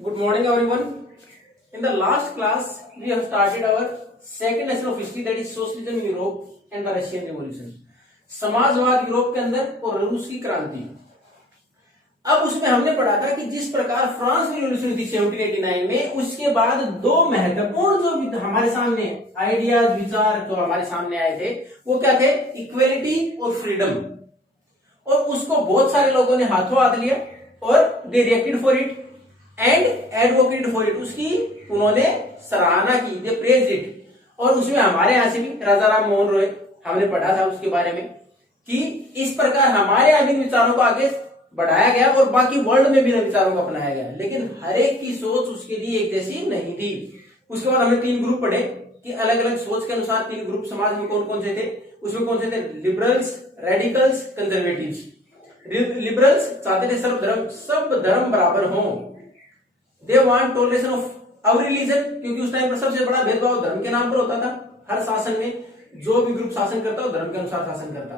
Good morning, everyone. In the last class, we have started our second lesson of history, that is socialism in Europe and the Russian Revolution. समाजवाद Europe के अंदर और रूस की क्रांति। अब उसमें हमने पढ़ा था कि जिस प्रकार फ्रांस की रिवॉल्यूशन हुई थी 1789 में, उसके बाद दो महत्वपूर्ण जो हमारे सामने आइडियाज विचार जो हमारे सामने आए थे वो क्या थे? इक्वेलिटी और फ्रीडम। और उसको बहुत सारे लोगों ने हाथों हाथ लिया और they reacted for it and advocated for it. उसकी उन्होंने सराहना की, दे प्रेज्ड इट। और उसमें हमारे यहां से भी राजा राम मोहन रॉय, हमने पढ़ा था उसके बारे में कि इस प्रकार हमारे यहाँ भी विचारों को आगे बढ़ाया गया और बाकी वर्ल्ड में भी विचारों को अपनाया गया, लेकिन हर एक की सोच उसके लिए एक जैसी नहीं थी। उसके बाद हमने तीन ग्रुप पढ़े कि अलग अलग सोच के अनुसार तीन ग्रुप समाज में कौन कौन से थे। उसमें कौन से थे? Liberals, radicals, conservatives. लिबरल्स चाहते थे सब धर्म बराबर हों। They want toleration of our religion, क्योंकि उस टाइम पर सबसे बड़ा भेदभाव धर्म के नाम पर होता था। हर शासन में जो भी ग्रुप शासन करता वो धर्म के अनुसार शासन करता।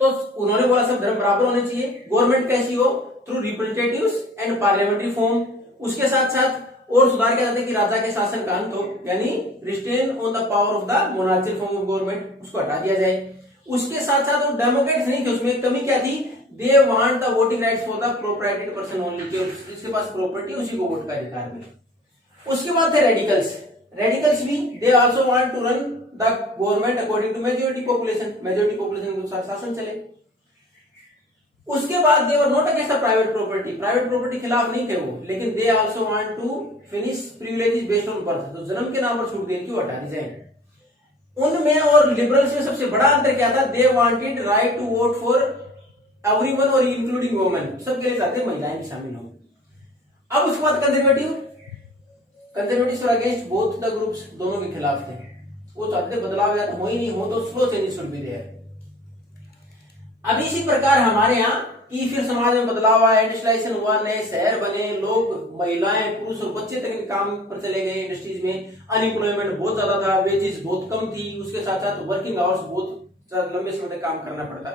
तो उन्होंने बोला सब धर्म बराबर होने चाहिए। गवर्नमेंट कैसी हो? Through representatives and parliamentary form. उसके साथ साथ और सुधार किया जाता है कि राजा के शासन का अंत हो, यानी restrain on the power of the monarchial form of government, उसको हटा दिया जाए। उसके साथ साथ वो डेमोक्रेट्स नहीं थे, उसमें कमी क्या थी? They want the voting rights for the propertied person only, जिसके पास प्रॉपर्टी उसी को वोट का अधिकार मिले। उसके बाद थे रेडिकल्स। रेडिकल्स भी they also want to run the government according to majority population के अनुसार शासन चले। उसके बाद they were not against the private property खिलाफ नहीं थे वो, लेकिन they also want to finish privileges based on birth, तो जन्म के नाम पर छूट देने की वो हटा दी जाए। उनमें और लिबरल्स में सबसे बड़ा अंतर क्या था? They wanted right to vote for everyone और इंक्लूडिंग वुमेन, सबके लिए चाहते महिलाएं भी शामिल हों। अब उसके बाद conservatives against both the groups, दोनों के खिलाफ थे। वो चाहते बदलाव या तो हो ही नहीं, हो तो slow changes should be there. अब इसी प्रकार हमारे यहाँ की फिर समाज में बदलाव आया, इंडस्ट्रियलाइजेशन हुआ, नए शहर बने, लोग महिलाएं पुरुष और बच्चे तक काम पर चले गए इंडस्ट्रीज में। अनएम्प्लॉयमेंट बहुत ज्यादा था, वेजेस बहुत कम थी, उसके साथ साथ वर्किंग आवर्स बहुत लंबे समय तक काम करना पड़ता।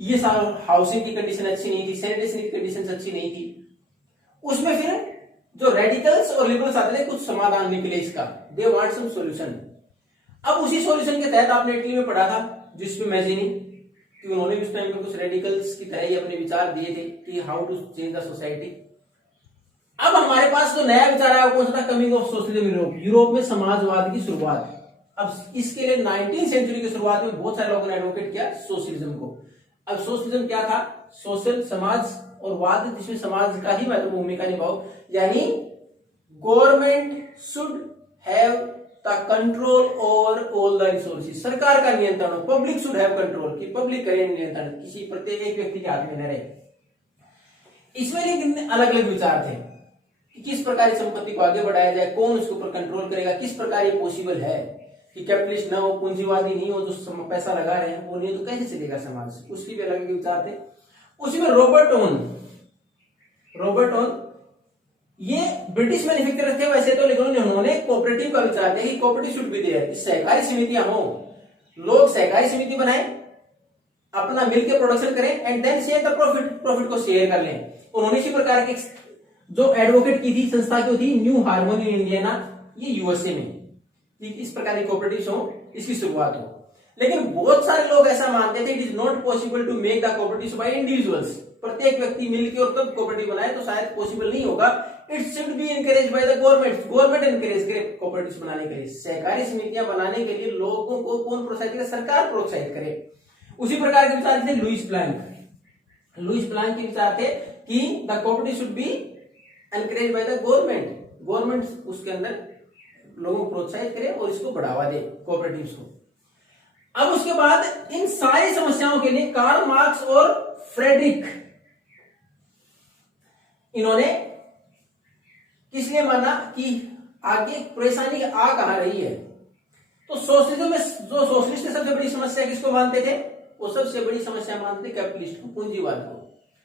ये सारा हाउसिंग की कंडीशन अच्छी नहीं थी, सैनिटेशन की कंडीशन अच्छी नहीं थी। उसमें फिर जो रेडिकल्स और लिबरल्स आते थे कुछ समाधान निकले इसका, दे वांट सम सॉल्यूशन। अब उसी सॉल्यूशन के तहत आपने इटली में पढ़ा था जिसपे मैजिनी, कि उन्होंने भी उस टाइम पे कुछ रेडिकल्स की तरह ही अपने विचार दिए थे कि how to change the society. अब हमारे पास जो नया विचार आया कौन सा था? कमिंग ऑफ सोशलिज्म यूरोप में समाजवाद की शुरुआत। अब इसके लिए 19वीं सेंचुरी की शुरुआत में बहुत सारे लोगों ने एडवोकेट किया सोशलिज्म को। अब सोशलिज्म क्या था? सोशल समाज और वाद जिसमें समाज का ही महत्वपूर्ण भूमिका निभाओ, यानी government should have the control over all the resources, सरकार का नियंत्रण हो, पब्लिक शुड हैव कंट्रोल, कि पब्लिक करे नियंत्रण, किसी प्रत्येक एक व्यक्ति के हाथ में न रहे। इसमें लेकिन अलग अलग विचार थे कि किस प्रकार इस संपत्ति को आगे बढ़ाया जाए, कौन उसके ऊपर कंट्रोल करेगा, किस प्रकार ये पॉसिबल है कि कैपिटलिस्ट ना हो, पूंजीवादी नहीं हो, जो पैसा लगा रहे हैं वो नहीं, तो कैसे चलेगा समाज, उसकी भी अलग अलग विचार थे। उसमें रॉबर्ट ओन ये ब्रिटिश मैन्युफैक्चरर थे वैसे तो, लेकिन उन्होंने कोऑपरेटिव का विचार दिया कि कोऑपरेटिव शुड बी देयर, सहकारी समितियां हो, लोग सहकारी समिति बनाए, अपना मिलकर प्रोडक्शन करें and then share the profit को शेयर कर लें। उन्होंने इसी प्रकार की जो एडवोकेट की थी संस्था की थी न्यू हार्मोनी इन इंडियाना, ये यूएसए में, इस प्रकार की कोऑपरेटिव्स हो, इसकी शुरुआत हो। लेकिन बहुत सारे लोग ऐसा मानते थे it is not possible to make the cooperatives by individuals, प्रत्येक व्यक्ति मिलकर और तब कोऑपरेटिव बनाए तो शायद पॉसिबल नहीं होगा। It should be encourage by the government encourage करे कोऑपरेटिव्स बनाने के लिए, सहकारी समितियां बनाने के लिए लोगों को कौन प्रोत्साहित करे? सरकार प्रोत्साहित करे। उसी प्रकार के विचार थे लुईस प्लांक के विचार थे कि the cooperative should be encourage by the government उसके अंदर लोगों को प्रोत्साहित करे और इसको बढ़ावा दे कोऑपरेटिव्स को। अब उसके बाद इन सारी समस्याओं के लिए कार्ल मार्क्स और फ्रेडरिक, इन्होंने किस लिए माना कि आगे परेशानी आ कहां रही है? तो सोशलिज्म में जो सोशलिस्ट सबसे बड़ी समस्या किसको मानते थे? वो सबसे बड़ी समस्या मानते कैपिटलिस्ट को, पूंजीवाद को।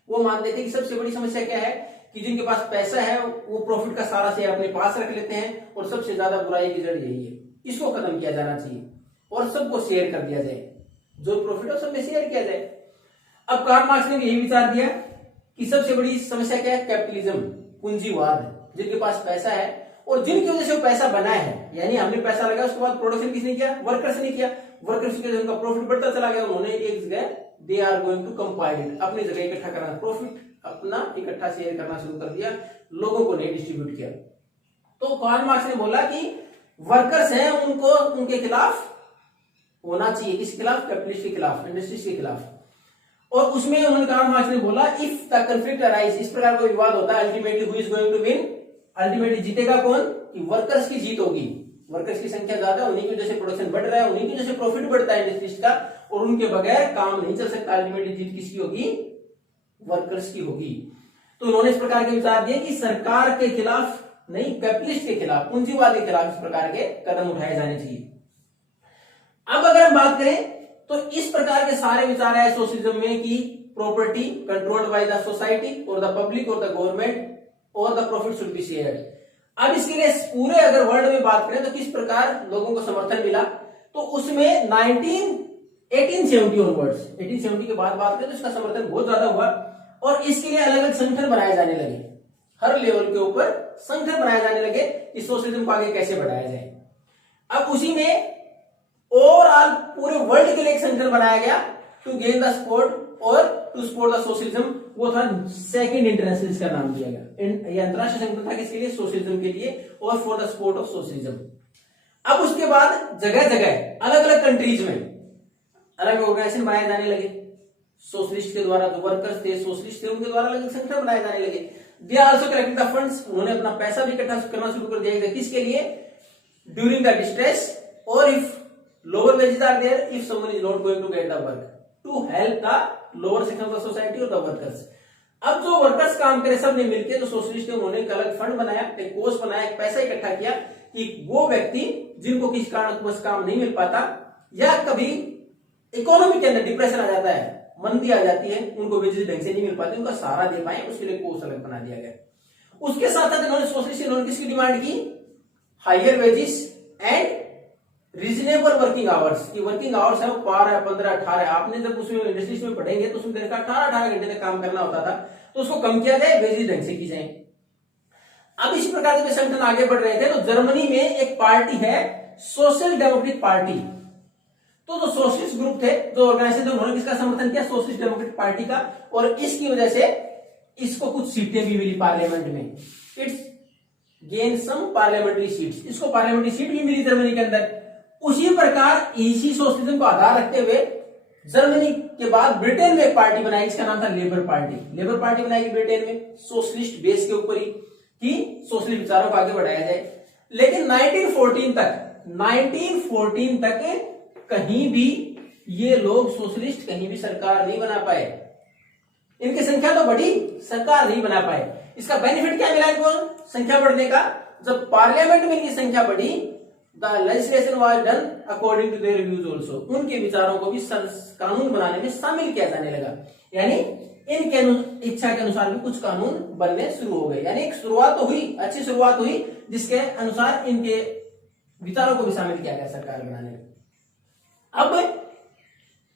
वो मानते थे कि सबसे बड़ी समस्या क्या है कि जिनके पास पैसा है वो प्रॉफिट का सारा शेयर अपने पास रख लेते हैं और सबसे ज्यादा बुराई की जड़ यही है। इसको खत्म किया जाना चाहिए और सबको शेयर कर दिया जाए, जो प्रॉफिट हो सब में शेयर किया जाए। अब कार्ल मार्क्स ने भी यही विचार दिया कि सबसे बड़ी समस्या क्या है, कैपिटलिज्म, पूंजीवाद, जिनके पास पैसा है और जिनकी वजह से वो पैसा बना है, यानी हमने पैसा लगाया उसके बाद प्रोडक्शन किसने किया, वर्कर्स ने किया, वर्कर्स की वजह से उनका प्रॉफिट बढ़ता चला गया, उन्होंने एक जगह they are going to compile it, अपनी जगह इकट्ठा करना, प्रॉफिट अपना इकट्ठा शेयर करना शुरू कर दिया, लोगों को नहीं डिस्ट्रीब्यूट किया। तो कार्ल मार्क्स ने बोला कि वर्कर्स हैं उनको उनके खिलाफ होना चाहिए, किसके खिलाफ, कैपिटलिस्ट के खिलाफ, इंडस्ट्रीज के खिलाफ। और उसमें उन्होंने कार्ल मार्क्स ने बोला इफ द कन्फ्लिक्ट अराइज, इस प्रकार कोई विवाद होता है, ultimately who is going to win, ultimately जीतेगा कौन, कि वर्कर्स की जीत होगी, वर्कर्स की संख्या ज्यादा, उन्हीं की वजह से प्रोडक्शन बढ़ रहा है, उन्हीं की वजह से प्रॉफिट बढ़ता है इंडस्ट्रीज का, और उनके बगैर काम नहीं चल सकता, अल्टीमेटली जीत किसकी होगी, वर्कर्स की होगी। तो उन्होंने इस प्रकार के विचार दिए कि सरकार के खिलाफ नहीं, कैपिटलिस्ट के खिलाफ, पूंजीवाद के खिलाफ इस प्रकार के कदम उठाए जाने चाहिए। अब अगर हम बात करें तो इस प्रकार के सारे विचार है सोशलिज्म में कि property controlled by the society और द पब्लिक और द गवर्नमेंट और the profit should be shared. अब इसके लिए पूरे अगर वर्ल्ड में बात करें तो किस प्रकार लोगों को समर्थन मिला, तो उसमें 1870 ऑनवर्ड्स, 1870 के बाद बात करें तो इसका समर्थन बहुत ज्यादा हुआ और इसके लिए अलग अलग संगठन बनाए जाने लगे, हर लेवल के ऊपर संगठन बनाए जाने लगे कि सोशलिज्म को आगे कैसे बढ़ाया जाए। अब उसी में ओवरऑल पूरे वर्ल्ड के लिए एक संगठन बनाया गया टू गेन द सपोर्ट और टू सपोर्ट द सोशलिज्म, वो था सेकंड इंटरनेशनल, इसका नाम दिया गया। ये अंतरराष्ट्रीय संगठन था किसके लिए, सोशलिज्म के लिए और for the support of socialism. अब उसके बाद जगह जगह अलग अलग कंट्रीज में अलग ऑर्गेनाइजेशन बनाए जाने लगे, सोशलिस्ट के द्वारा, जो वर्कर्स थे सोशलिस्ट थे उनके द्वारा अलग संगठन बनाए जाने लगे। They also collected the funds, उन्होंने अपना पैसा भी इकट्ठा करना शुरू कर दिया, किसके लिए, ड्यूरिंग द डिस्ट्रेस और if lower wages are there, if someone is not going to get the work, to help the lower section of the society or the workers। अब जो वर्कर्स काम करे सब ने मिलकर, तो सोशलिस्ट ने उन्होंने एक अलग फंड बनाया, एक कोष बनाया, एक पैसा इकट्ठा किया कि वो व्यक्ति जिनको किसी कारणवश काम नहीं मिल पाता या कभी इकोनॉमी के अंदर डिप्रेशन आ जाता है, मंदी आ जाती है, उनको वेजेस ढंग से नहीं मिल पाते, उनका सहारा दे पाए, उसके लिए कोष अलग बना दिया गया। उसके साथ साथ इन्होंने सोशलिस्ट इन्होंने किसकी डिमांड की, higher wages and reasonable working hours, की वर्किंग आवर्स है वो 12, 15, 18, आपने जब उसमें इंडस्ट्रीज में पढ़ेंगे तो उसमें देखा 18 घंटे तक काम करना होता था, तो उसको कम किया जाए, वेजेस ढंग से की जाए। अब इस प्रकार के संगठन आगे बढ़ रहे थे, तो जर्मनी में एक पार्टी है सोशल डेमोक्रेटिक पार्टी, तो जो सोशलिस्ट ग्रुप थे, जो ऑर्गेनाइजेशन थे, उन्होंने किसका समर्थन किया, सोशलिस्ट डेमोक्रेटिक पार्टी का, और इसकी वजह से इसको कुछ सीटें भी मिली पार्लियामेंट में, it's gain some parliamentary seats, इसको पार्लियामेंट्री सीट भी मिली जर्मनी के अंदर। उसी प्रकार इसी सोशलिज्म को आधार रखते हुए जर्मनी के बाद ब्रिटेन में एक पार्टी बनाई, इसका नाम था लेबर पार्टी। लेबर पार्टी बनाई ब्रिटेन में सोशलिस्ट बेस के ऊपर ही कि सोशलिस्ट विचारों को आगे बढ़ाया जाए। लेकिन 1914 तक कहीं भी ये लोग सोशलिस्ट कहीं भी सरकार नहीं बना पाए, इनकी संख्या तो बढ़ी, सरकार नहीं बना पाए। इसका बेनिफिट क्या मिला इनको संख्या बढ़ने का, जब पार्लियामेंट में इनकी संख्या बढ़ी, the legislation was done according to their views also, उनके विचारों को भी कानून बनाने में शामिल किया जाने लगा, यानी इनके इच्छा के अनुसार भी कुछ कानून बनने शुरू हो गए। यानी एक शुरुआत तो हुई, अच्छी शुरुआत हुई, जिसके अनुसार इनके विचारों को भी शामिल किया गया सरकार बनाने में। अब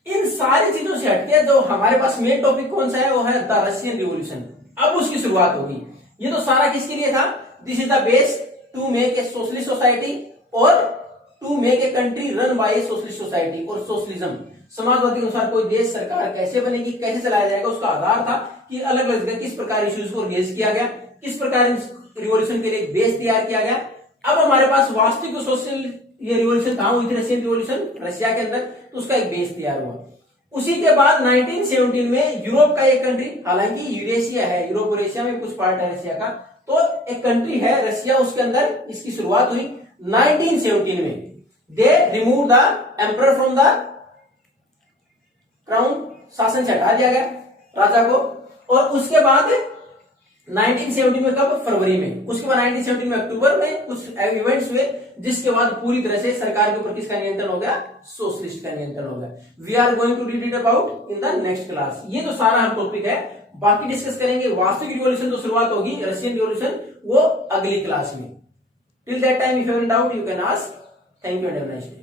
इन सारी चीजों से हटके जो हमारे पास मेन टॉपिक कौन सा है, वो है द रशियन रिवॉल्यूशन। अब उसकी शुरुआत होगी। ये तो सारा किसके लिए था, this is the base to make a socialist society और to make a country run by a socialist society और सोशलिज्म। समाजवादी के अनुसार कोई देश सरकार कैसे बनेगी, कैसे चलाया जाएगा, उसका आधार था कि अलग अलग जगह किस प्रकार इश्यूज को रेज किया गया, किस प्रकार रिवॉल्यूशन के लिए एक बेस तैयार किया गया। अब हमारे पास वास्तविक सोशल ये रिवॉल्यूशन कहां हुई थी, रशियन रिवॉल्यूशन रशिया के अंदर, तो उसका एक बेस तैयार हुआ। उसी के बाद 1917 में यूरोप का एक कंट्री, हालांकि यूरेशिया है, यूरोप और एशिया में कुछ पार्ट है रशिया का, तो एक कंट्री है रशिया, उसके अंदर इसकी शुरुआत हुई 1917 में। They remove the emperor from the crown, शासन से हटा दिया गया राजा को। और उसके बाद 1917 में कब, फरवरी में, उसके बाद 1917 में अक्टूबर में कुछ इवेंट्स हुए, जिसके बाद पूरी तरह से सरकार के ऊपर किसका नियंत्रण हो गया, सोशलिस्ट का नियंत्रण हो गया। We are going to read it about in the next class. ये तो सारा हम टॉपिक है, बाकी डिस्कस करेंगे वास्तविक रिवॉल्यूशन तो शुरुआत होगी रशियन रिवॉल्यूशन, वो अगली क्लास में। Till that time if you have any doubt you can ask. Thank you and have a nice day.